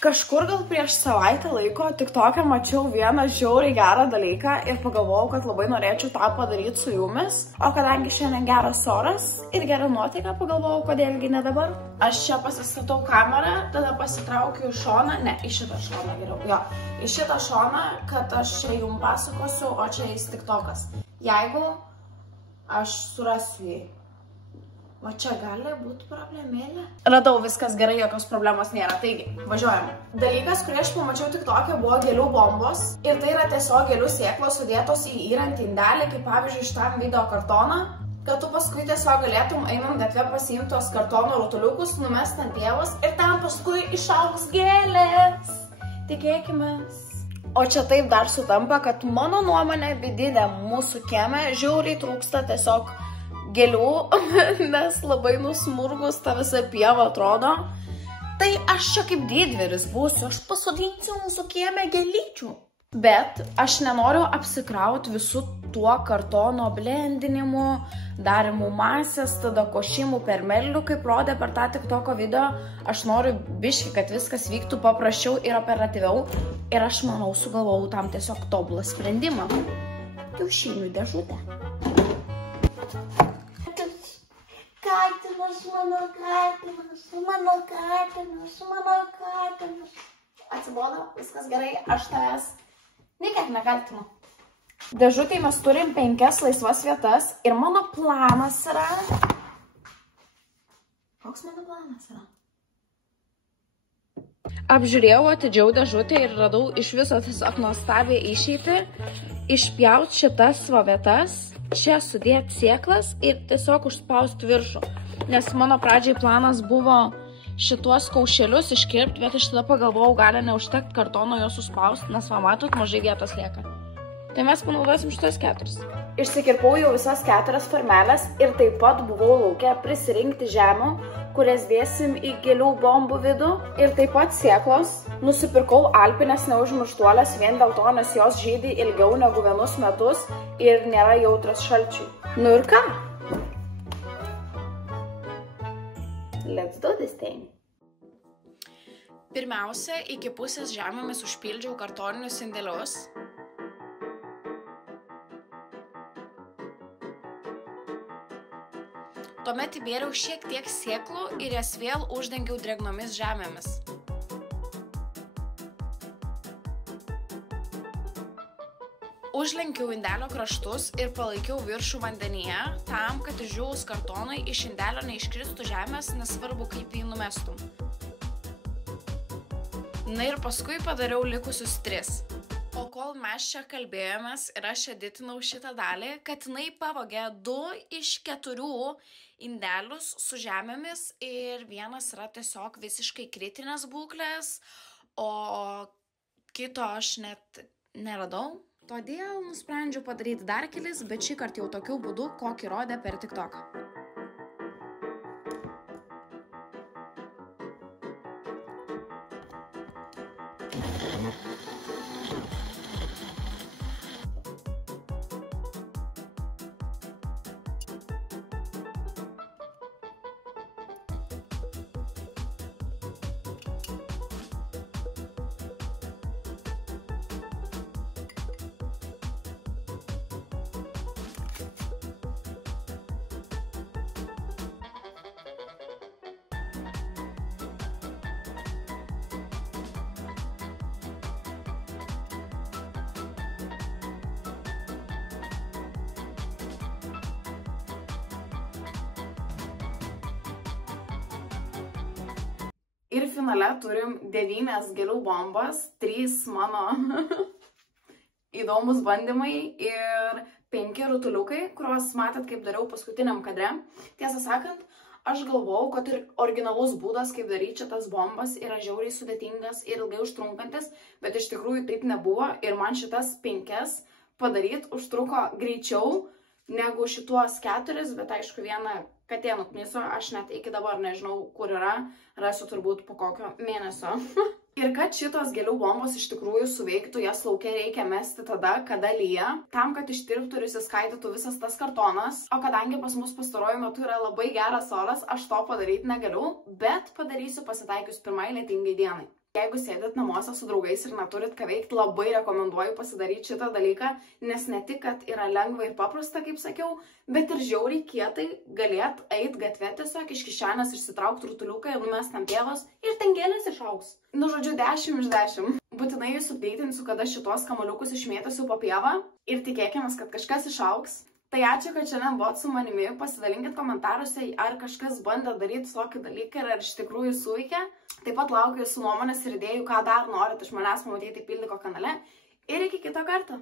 Kažkur gal prieš savaitę laiko TikTok'e mačiau vieną žiauriai gerą dalyką ir pagalvojau, kad labai norėčiau tą padaryti su jumis. O kadangi šiandien geras oras ir gera nuotaika, pagalvojau, kodėlgi ne dabar. Aš čia pasistatau kamerą, tada pasitraukiu į šoną, ne, į šitą šoną geriau, jo, į šitą šoną, kad aš čia jums pasakosiu, o čia eis TikTok'as. Jeigu aš surasiu jį. O čia gali būti problemėlė? Radau, viskas gerai, jokios problemos nėra. Taigi, važiuojame. Dalykas, kurį aš pamačiau TikTok'e, buvo gėlių bombos. Ir tai yra tiesiog gėlių sėklos sudėtos į įrantį indelį, kaip pavyzdžiui šitam video kartoną, kad tu paskui tiesiog galėtum einant gatvę pasiimti tos kartono rutuliukus, numest ant pievos ir ten paskui išaugs gėlės. Tikėkimės. O čia taip dar sutampa, kad mano nuomonė vidinė mūsų kieme žiauriai trūksta tiesiog gėlių, nes labai nusmurgus ta visa pieva atrodo. Tai aš čia kaip didvyris būsiu, aš pasodinsiu mūsų kieme gėlyčių. Bet aš nenoriu apsikrauti visų tuo kartono blendinimu, darimu masės, tada košimų per mellių, kaip rodė per tą TikToko video. Aš noriu biški, kad viskas vyktų paprasčiau ir operatyviau. Ir aš manau, sugalvojau tam tiesiog tobulą sprendimą. Kiaušinių dėžutę. Katinas, mano katinas, mano katinas, mano katinas. Atsibodo, viskas gerai, aš tavęs niekaip nekaltinu. Dėžutėje mes turim 5 laisvas vietas ir mano planas yra... Koks mano planas yra? Apžiūrėjau atidžiau dėžutę ir radau iš viso tiesiog nuostabiai išeitį. Išpjauti šitas va vietas, čia sudėti sėklas ir tiesiog užspausti viršų. Nes mano pradžiai planas buvo šituos kaušelius iškirpti, bet aš tada pagalvojau, gali neužtekti kartono jo suspausti, nes va matot, mažai vietos lieka. Tai mes panaudosim šitos 4. Išsikirpau jau visas 4 formelės ir taip pat buvau lauke prisirinkti žemių, kurias dėsim į gėlių bombų vidų ir taip pat sėklos. Nusipirkau alpines neužmirštuolės vien dėl to, nes jos žydi ilgiau negu 1 metus ir nėra jautrios šalčiui. Nu ir ką? Let's do this thing. Pirmiausia, iki pusės žemėmis užpildžiau kartoninius indelius. Tuomet įbėriau šiek tiek sėklų ir jas vėl uždengiau drėgnomis žemėmis. Užlenkiau indelio kraštus ir palaikiau viršų vandenyje, tam, kad išdžiūvus kartonui iš indelio neiškristų žemės, nesvarbu kaip jį numestum. Na ir paskui padariau likusius 3. O kol mes čia kalbėjomės ir aš editinau šitą dalį, kad jinai pavogė 2 iš 4 indelius su žemėmis ir vienas yra tiesiog visiškai kritinės būklės, o kito aš net neradau. Todėl nusprendžiau padaryti dar kelis, bet šį kartą jau tokiu būdu, kokį rodė per TikToką. Ir finale turim 9 gėlių bombas, 3 mano įdomus bandymai ir 5 rutuliukai, kuriuos matėt, kaip dariau paskutiniam kadre. Tiesą sakant, aš galvojau, kad ir originalus būdas, kaip daryti šitas bombas, yra žiauriai sudėtingas ir ilgai užtrunkantis, bet iš tikrųjų taip nebuvo ir man šitas 5 padaryti užtruko greičiau negu šituos 4, bet aišku vieną katė nukniso, aš net iki dabar nežinau, kur yra, rasiu turbūt po kokio mėnesio. Ir kad šitos gėlių bombos iš tikrųjų suveiktų, jas lauke reikia mesti tada, kada lyja, tam, kad ištirptų ir išsiskaidytų visas tas kartonas. O kadangi pas mus pastaruoju metu yra labai geras oras, aš to padaryti negaliu, bet padarysiu pasitaikius pirmai lietingai dienai. Jeigu sėdit namuose su draugais ir neturit ką veikti, labai rekomenduoju pasidaryti šitą dalyką, nes ne tik, kad yra lengva ir paprasta, kaip sakiau, bet ir žiauriai kietai galėt eit gatvė tiesiog iš kišenės išsitraukti rutuliuką ir numest ant pievos ir ten gėlės išaugs. Nu, žodžiu, 10 iš 10. Būtinai jūs updeitinsiu, kada šitos kamuoliukus išmėtysiu po pievą ir tikėkime, kad kažkas išaugs. Tai ačiū, kad šiandien buvot su manimi, pasidalinkit komentaruose, ar kažkas bandė daryti tokį dalyką ir ar iš tikrųjų suveikė. Taip pat laukiu jūsų nuomonės ir idėjų, ką dar norit iš manęs pamatyti Pildiko kanale. Ir iki kito karto.